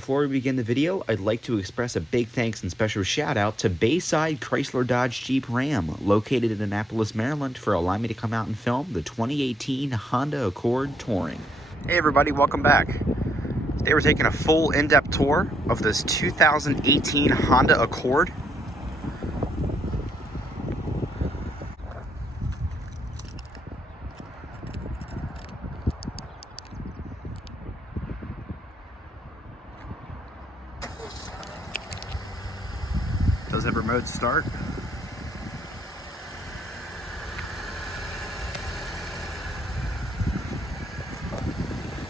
Before we begin the video, I'd like to express a big thanks and special shout out to Bayside Chrysler Dodge Jeep Ram, located in Annapolis, Maryland, for allowing me to come out and film the 2018 Honda Accord Touring. Hey everybody, welcome back. Today we're taking a full in-depth tour of this 2018 Honda Accord. Does have remote start.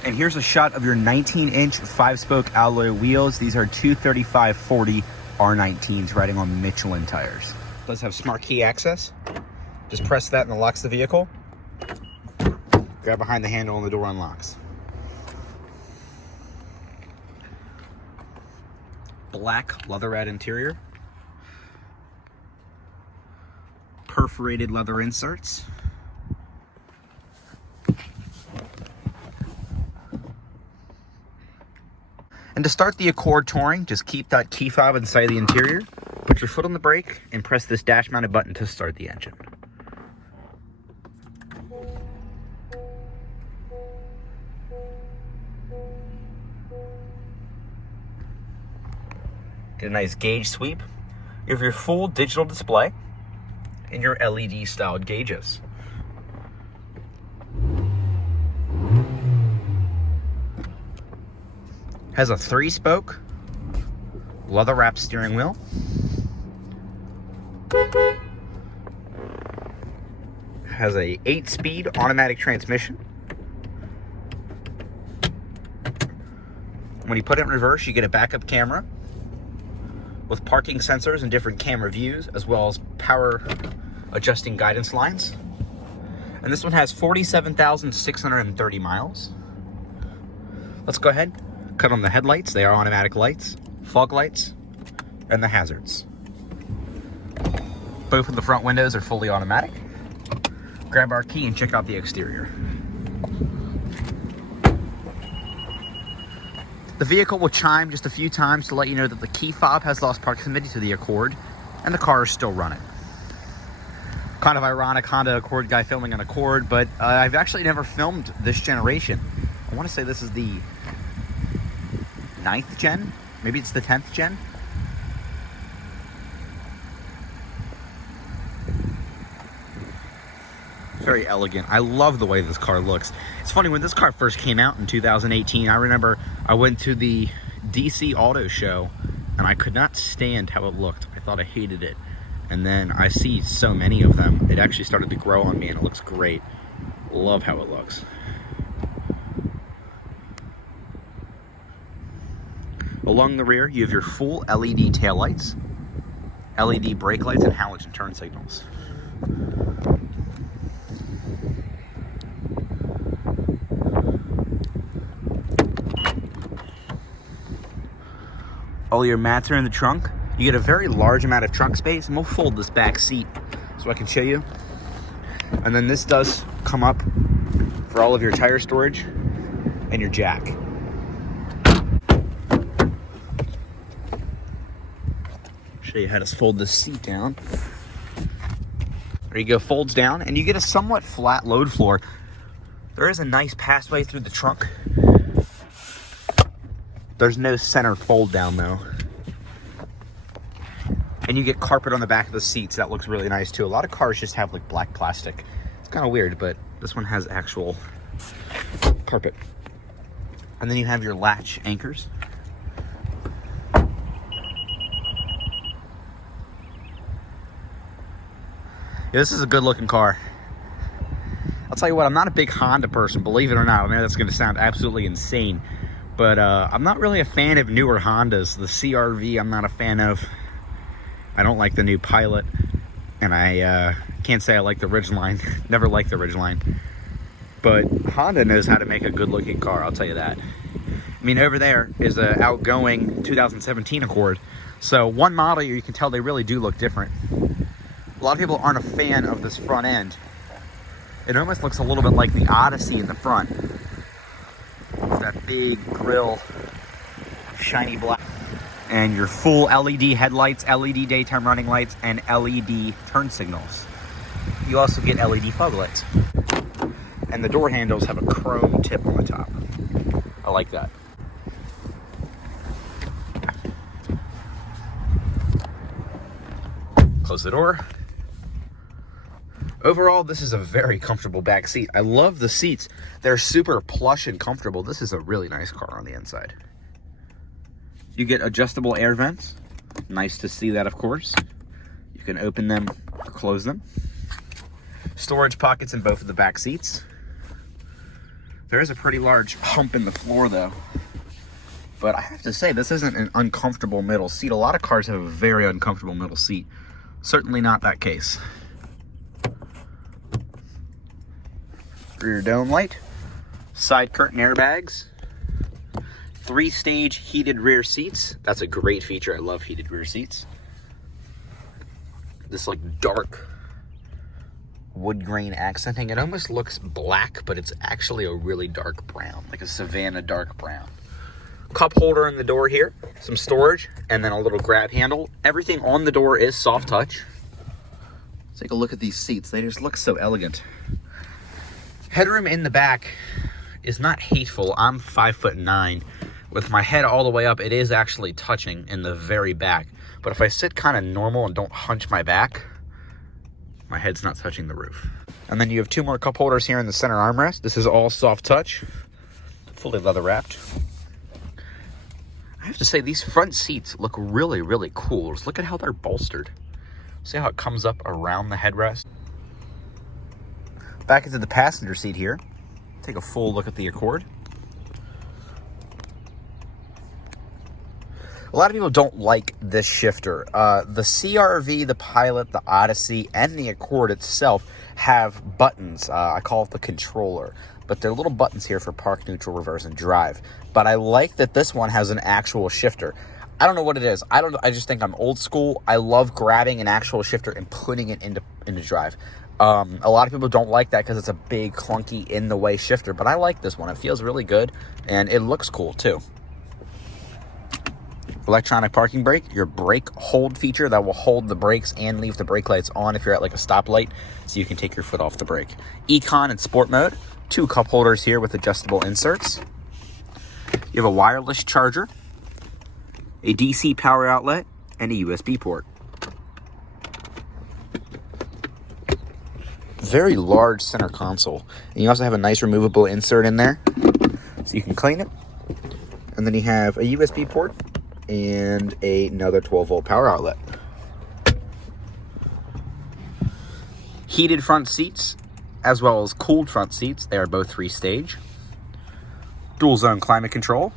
And here's a shot of your 19-inch 5-spoke alloy wheels. These are 235/40 R19s riding on Michelin tires. Does have smart key access. Just press that and it locks the vehicle. Grab behind the handle and the door unlocks. Black leatherette interior. Perforated leather inserts. And to start the Accord Touring, just keep that key fob inside the interior, put your foot on the brake, and press this dash mounted button to start the engine. Get a nice gauge sweep. You have your full digital display and your LED styled gauges. Has a 3-spoke leather wrapped steering wheel. Has a 8-speed automatic transmission. When you put it in reverse, you get a backup camera with parking sensors and different camera views, as well as power adjusting guidance lines. And this one has 47,630 miles. Let's go ahead, cut on the headlights. They are automatic lights, fog lights, and the hazards. Both of the front windows are fully automatic. Grab our key and check out the exterior. The vehicle will chime just a few times to let you know that the key fob has lost proximity to the Accord and the car is still running. Kind of ironic, Honda Accord guy filming an Accord, but I've actually never filmed this generation. I want to say this is the 9th gen? Maybe it's the 10th gen? Very elegant. I love the way this car looks. It's funny, when this car first came out in 2018, I remember I went to the DC Auto Show and I could not stand how it looked. I thought I hated it. And then I see so many of them, it actually started to grow on me and it looks great. Love how it looks. Along the rear, you have your full LED taillights, LED brake lights, and halogen turn signals. All your mats are in the trunk. You get a very large amount of trunk space, and we'll fold this back seat so I can show you. And then this does come up for all of your tire storage and your jack. Show you how to fold this seat down. There you go, folds down, and you get a somewhat flat load floor. There is a nice passway through the trunk. There's no center fold down though. And you get carpet on the back of the seats. That looks really nice too. A lot of cars just have like black plastic. It's kind of weird, but this one has actual carpet. And then you have your latch anchors. Yeah, this is a good looking car. I'll tell you what, I'm not a big Honda person, believe it or not. I know that's going to sound absolutely insane, but I'm not really a fan of newer Hondas. The CR-V I'm not a fan of. I don't like the new Pilot, and I can't say I like the Ridgeline. Never liked the Ridgeline. But Honda knows how to make a good looking car, I'll tell you that. I mean, over there is an outgoing 2017 Accord. So one model year, you can tell they really do look different. A lot of people aren't a fan of this front end. It almost looks a little bit like the Odyssey in the front. That big grille shiny black. And your full LED headlights, LED daytime running lights, and LED turn signals. You also get LED fog lights. And the door handles have a chrome tip on the top. I like that. Close the door. Overall, this is a very comfortable back seat. I love the seats. They're super plush and comfortable. This is a really nice car on the inside. You get adjustable air vents. Nice to see that, of course. You can open them or close them. Storage pockets in both of the back seats. There is a pretty large hump in the floor, though. But I have to say, this isn't an uncomfortable middle seat. A lot of cars have a very uncomfortable middle seat. Certainly not that case. Rear dome light, side curtain airbags, 3-stage heated rear seats. That's a great feature. I love heated rear seats. This like dark wood grain accenting. It almost looks black, but it's actually a really dark brown, like a Savannah dark brown. Cup holder in the door here, some storage, and then a little grab handle. Everything on the door is soft touch. Let's take a look at these seats. They just look so elegant. Headroom in the back is not hateful. I'm 5'9". With my head all the way up, it is actually touching in the very back. But if I sit kind of normal and don't hunch my back, my head's not touching the roof. And then you have 2 more cup holders here in the center armrest. This is all soft touch, fully leather wrapped. I have to say, these front seats look really, really cool. Just look at how they're bolstered. See how it comes up around the headrest? Back into the passenger seat here. Take a full look at the Accord. A lot of people don't like this shifter. The CR-V, the Pilot, the Odyssey, and the Accord itself have buttons. I call it the controller. But they're little buttons here for park, neutral, reverse, and drive. But I like that this one has an actual shifter. I don't know what it is. I just think I'm old school. I love grabbing an actual shifter and putting it into drive. A lot of people don't like that because it's a big, clunky, in-the-way shifter. But I like this one. It feels really good, and it looks cool, too. Electronic parking brake, your brake hold feature that will hold the brakes and leave the brake lights on if you're at like a stoplight, so you can take your foot off the brake. Econ and sport mode, 2 cup holders here with adjustable inserts. You have a wireless charger, a DC power outlet, and a USB port. Very large center console. And you also have a nice removable insert in there, so you can clean it. And then you have a USB port and another 12-volt power outlet. Heated front seats, as well as cooled front seats. They are both 3-stage. Dual zone climate control.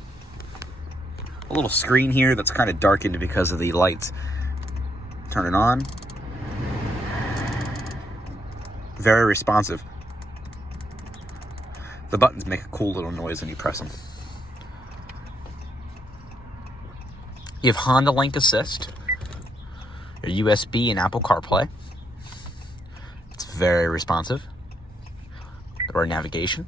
A little screen here that's kind of darkened because of the lights. Turn it on. Very responsive. The buttons make a cool little noise when you press them. You have Honda Link Assist, your USB and Apple CarPlay. It's very responsive. Or navigation.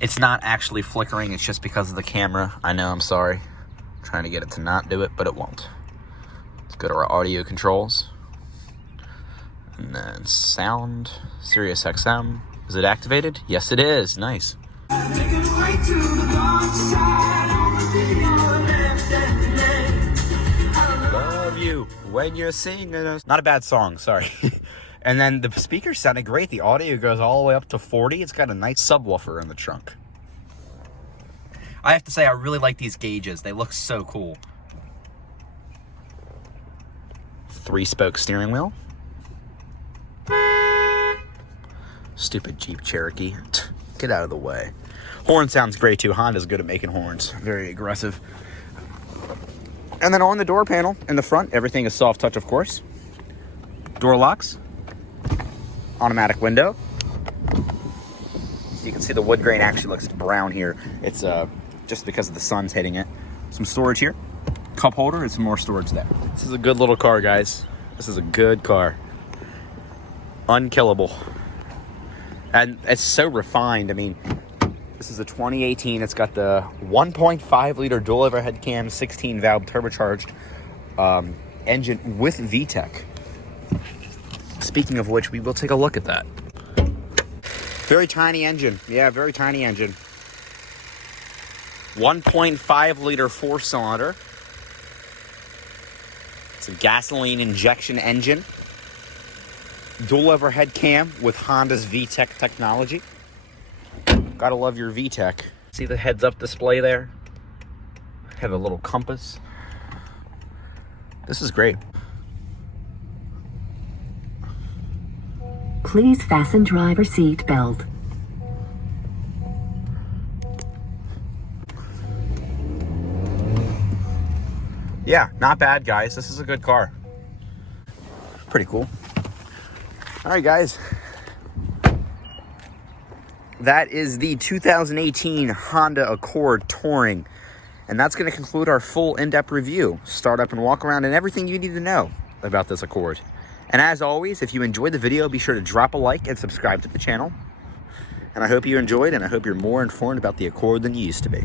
It's not actually flickering, it's just because of the camera. I know, I'm sorry. I'm trying to get it to not do it, but it won't. Let's go to our audio controls. And then sound, Sirius XM. Is it activated? Yes, it is. Nice. Love you when you're singing us. Not a bad song, sorry. And then the speakers sounded great. The audio goes all the way up to 40. It's got a nice subwoofer in the trunk. I have to say, I really like these gauges. They look so cool. 3-spoke steering wheel. Stupid Jeep Cherokee. Get out of the way. Horn sounds great too. Honda's good at making horns. Very aggressive. And then on the door panel in the front, everything is soft touch, of course. Door locks. Automatic window. So you can see the wood grain actually looks brown here. It's just because the sun's hitting it. Some storage here. Cup holder and some more storage there. This is a good little car, guys. This is a good car. Unkillable. And it's so refined. I mean, This is a 2018. It's got the 1.5 liter dual overhead cam, 16 valve turbocharged engine with VTEC. Speaking of which, we will take a look at that. Very tiny engine. Yeah, very tiny engine. 1.5 liter 4-cylinder. It's a gasoline injection engine. Dual overhead cam with Honda's VTEC technology. Gotta love your VTEC. See the heads-up display there? Have a little compass. This is great. Please fasten driver seat belt. Yeah, not bad, guys. This is a good car. Pretty cool. All right, guys. That is the 2018 Honda Accord Touring. And that's going to conclude our full in-depth review, startup and walk around, and everything you need to know about this Accord. And as always, if you enjoyed the video, be sure to drop a like and subscribe to the channel. And I hope you enjoyed, and I hope you're more informed about the Accord than you used to be.